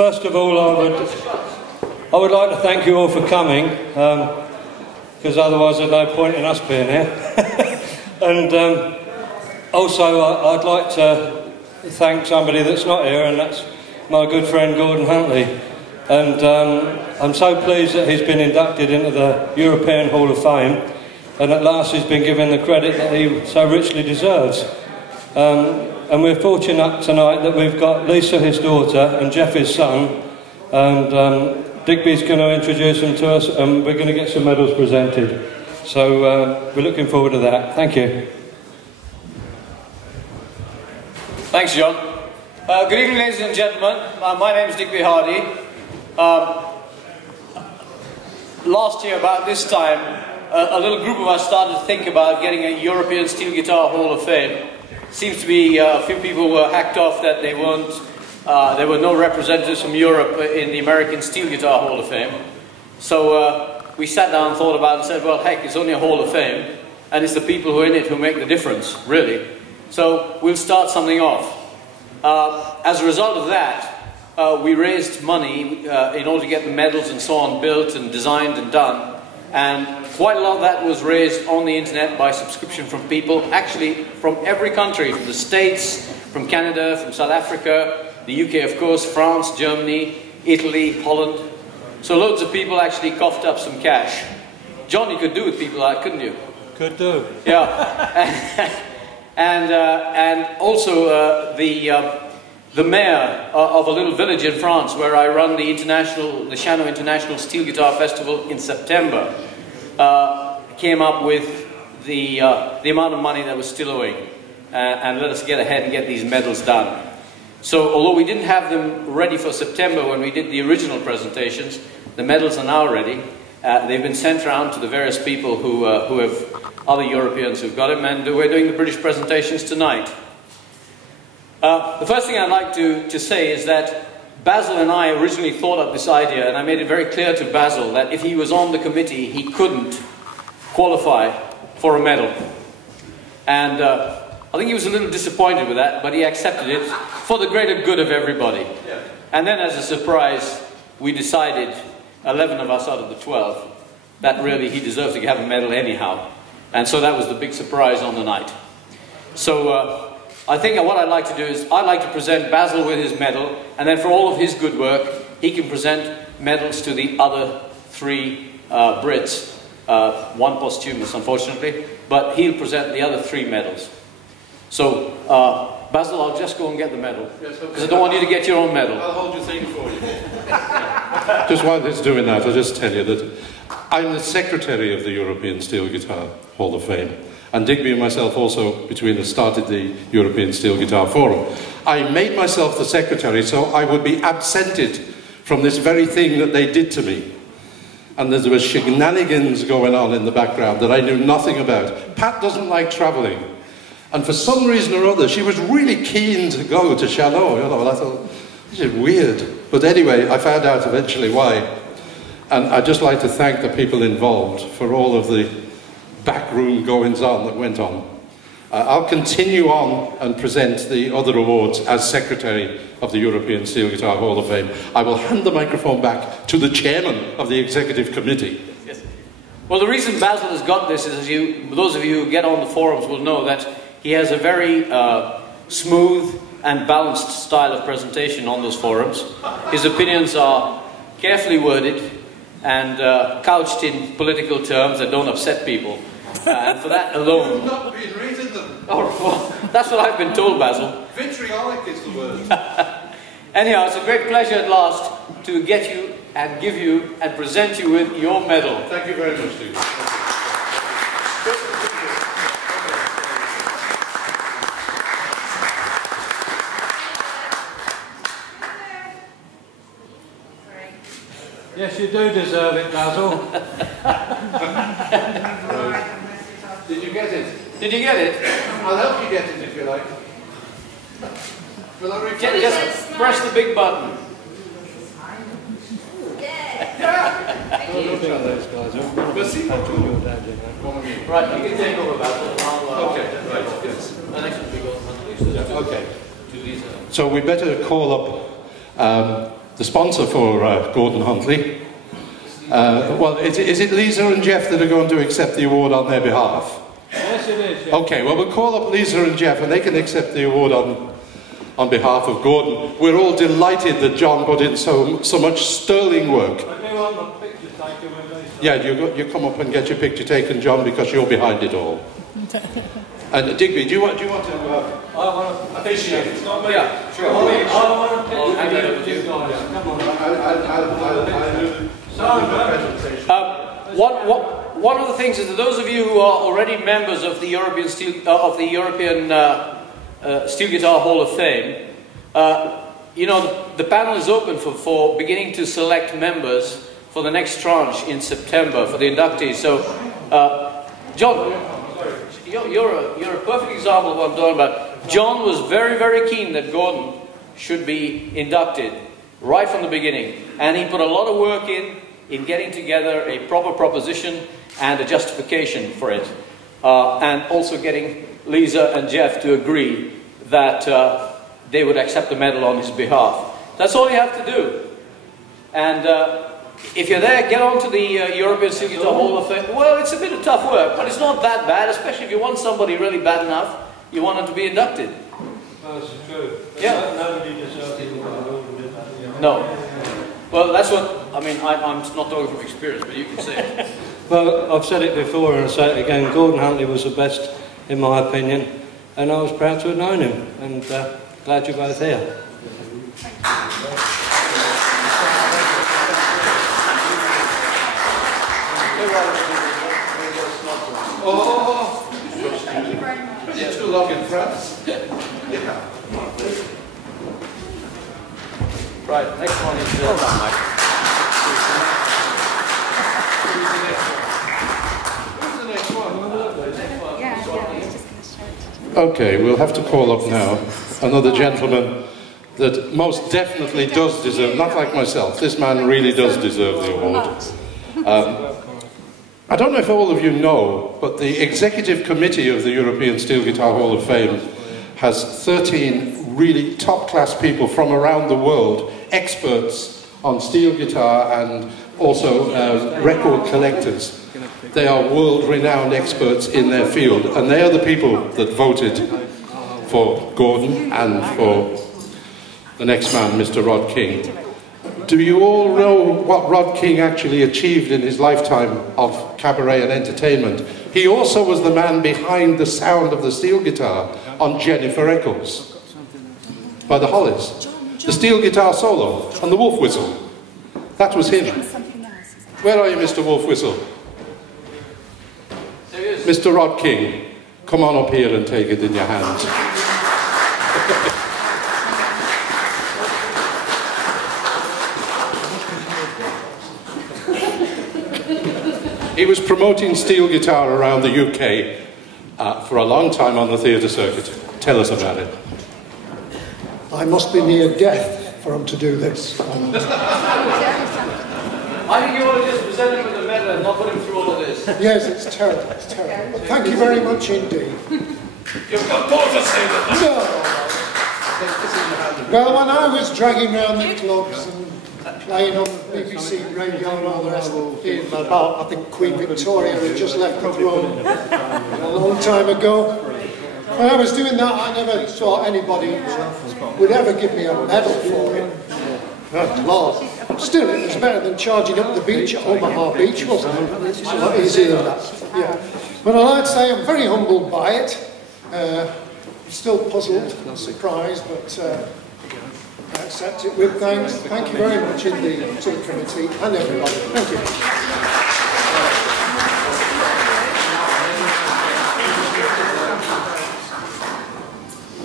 first of all, I would like to thank you all for coming, because otherwise there's no point in us being here. And also, I'd like to thank somebody that's not here, and that's my good friend Gordon Huntley. And I'm so pleased that he's been inducted into the European Hall of Fame, and at last he's been given the credit that he so richly deserves. And we're fortunate tonight that we've got Lisa, his daughter, and Jeff, his son, and Digby's going to introduce them to us, and we're going to get some medals presented. So we're looking forward to that. Thank you. Thanks, John. Good evening, ladies and gentlemen. My name is Digby Hardy. Last year, about this time, a little group of us started to think about getting a European Steel Guitar Hall of Fame. Seems to be a few people were hacked off that they weren't. There were no representatives from Europe in the American Steel Guitar Hall of Fame. So we sat down and thought about it and said, well, heck, it's only a Hall of Fame, and it's the people who are in it who make the difference, really. So we'll start something off. As a result of that, we raised money in order to get the medals and so on built and designed and done. And quite a lot of that was raised on the internet by subscription from people, actually from every country, from the States, from Canada, from South Africa, the UK of course, France, Germany, Italy, Holland. So loads of people actually coughed up some cash. John, you could do with people like that, couldn't you? Could do. Yeah. And also the mayor of a little village in France where I run the Chano International Steel Guitar Festival in September, came up with the amount of money that was still owing, and let us get ahead and get these medals done. So although we didn't have them ready for September when we did the original presentations, the medals are now ready. They've been sent around to the various people who have other Europeans who've got them, and we're doing the British presentations tonight. The first thing I'd like to say is that Basil and I originally thought up this idea, and I made it very clear to Basil that if he was on the committee, he couldn't qualify for a medal. And I think he was a little disappointed with that, but he accepted it for the greater good of everybody. Yeah. And then as a surprise, we decided, 11 of us out of the 12, that really he deserved to have a medal anyhow. And so that was the big surprise on the night. So I think what I'd like to do is, I'd like to present Basil with his medal, and then for all of his good work, he can present medals to the other 3 Brits. One posthumous, unfortunately, but he'll present the other 3 medals. So, Basil, I'll just go and get the medal, because I don't want you to get your own medal. I'll hold your thing for you. Just while he's doing that, I'll just tell you that I'm the secretary of the European Steel Guitar Hall of Fame. And Digby and myself also, between us, started the European Steel Guitar Forum. I made myself the secretary so I would be absented from this very thing that they did to me. And there was shenanigans going on in the background that I knew nothing about. Pat doesn't like travelling. And for some reason or other, she was really keen to go to Chano. You know, and I thought, this is weird. But anyway, I found out eventually why. And I'd just like to thank the people involved for all of the backroom goings-on that went on. I'll continue on and present the other awards as Secretary of the European Steel Guitar Hall of Fame. I will hand the microphone back to the Chairman of the Executive Committee. Yes. Well, the reason Basil has got this is, those of you who get on the forums will know that he has a very smooth and balanced style of presentation on those forums. His opinions are carefully worded and couched in political terms that don't upset people. And for that alone... You've not been reading them. Oh, well, that's what I've been told, Basil. Vitriolic is the word. Anyhow, it's a great pleasure at last to get you and give you and present you with your medal. Thank you very much, Steve. Yes, you do deserve it, Basil. Did you get it? Did you get it? I'll help you get it if you like. Will I replace it? Just press the big button. Right, you can take over, Basil. Okay, right, yes. And actually we go on Huntley. Okay. So we better call up the sponsor for Gordon Huntley. Well, is it Lisa and Jeff that are going to accept the award on their behalf? Yes, it is. Yeah. Okay, well, we'll call up Lisa and Jeff and they can accept the award on behalf of Gordon. We're all delighted that John put in so much sterling work. I do want my picture taken with Lisa. Yeah, you come up and get your picture taken, John, because you're behind it all. And Digby, do you want to I want to officiate? It's not me. Yeah, sure. I want to I'll hand that over to you. guys. Come on. One of the things is that those of you who are already members of the European Steel Guitar Hall of Fame, you know, the panel is open for beginning to select members for the next tranche in September for the inductees. So, John, you're a perfect example of what I'm talking about. John was very, very keen that Gordon should be inducted right from the beginning, and he put a lot of work in getting together a proper proposition and a justification for it, and also getting Lisa and Jeff to agree that they would accept the medal on his behalf. That's all you have to do. And if you're there, get on to the European Steel Guitar Hall of Fame. Well, it's a bit of tough work, but it's not that bad, especially if you want somebody really bad enough, you want them to be inducted. Well, this is true. Yeah. Nobody deserves the award. No. Well, that's what, I mean, I'm not talking from experience, but you can say it. Well, I've said it before and I'll say it again. Gordon Huntley was the best, in my opinion, and I was proud to have known him, and glad you're both here. Oh, Thank you very much. it's too long in France. Yeah. Right, next one is... Who's the next one? Yeah, I was just going to show it. Okay, we'll have to call up now another gentleman that most definitely does deserve, not like myself, this man really does deserve the award. I don't know if all of you know, but the Executive Committee of the European Steel Guitar Hall of Fame has 13 really top-class people from around the world, experts on steel guitar and also record collectors. They are world-renowned experts in their field, and they are the people that voted for Gordon and for the next man, Mr. Rod King. Do you all know what Rod King actually achieved in his lifetime of cabaret and entertainment? He also was the man behind the sound of the steel guitar on Jennifer Eccles by the Hollies. The steel guitar solo and the wolf whistle. That was him. Where are you, Mr. Wolf Whistle? Mr. Rod King, come on up here and take it in your hands. He was promoting steel guitar around the UK for a long time on the theatre circuit. Tell us about it. I must be near death for him to do this. I think you ought to just present him with a medal and not put him through all of this. Yes, it's terrible, it's terrible. But thank you very much indeed. You've got more to say than that. No. Well, when I was dragging around the clubs and playing on the BBC radio and all the rest of it, about, I think Queen Victoria had just left the throne a long time ago. When I was doing that, I never thought anybody would ever give me a medal for it. Oh, Lord. Still, it was better than charging up the beach at Omaha Beach, wasn't it? It's a lot easier than that. Yeah. But I'd say I'm very humbled by it. Still puzzled and surprised, but I accept it with thanks. Thank you very much indeed to the committee and everybody. Thank you.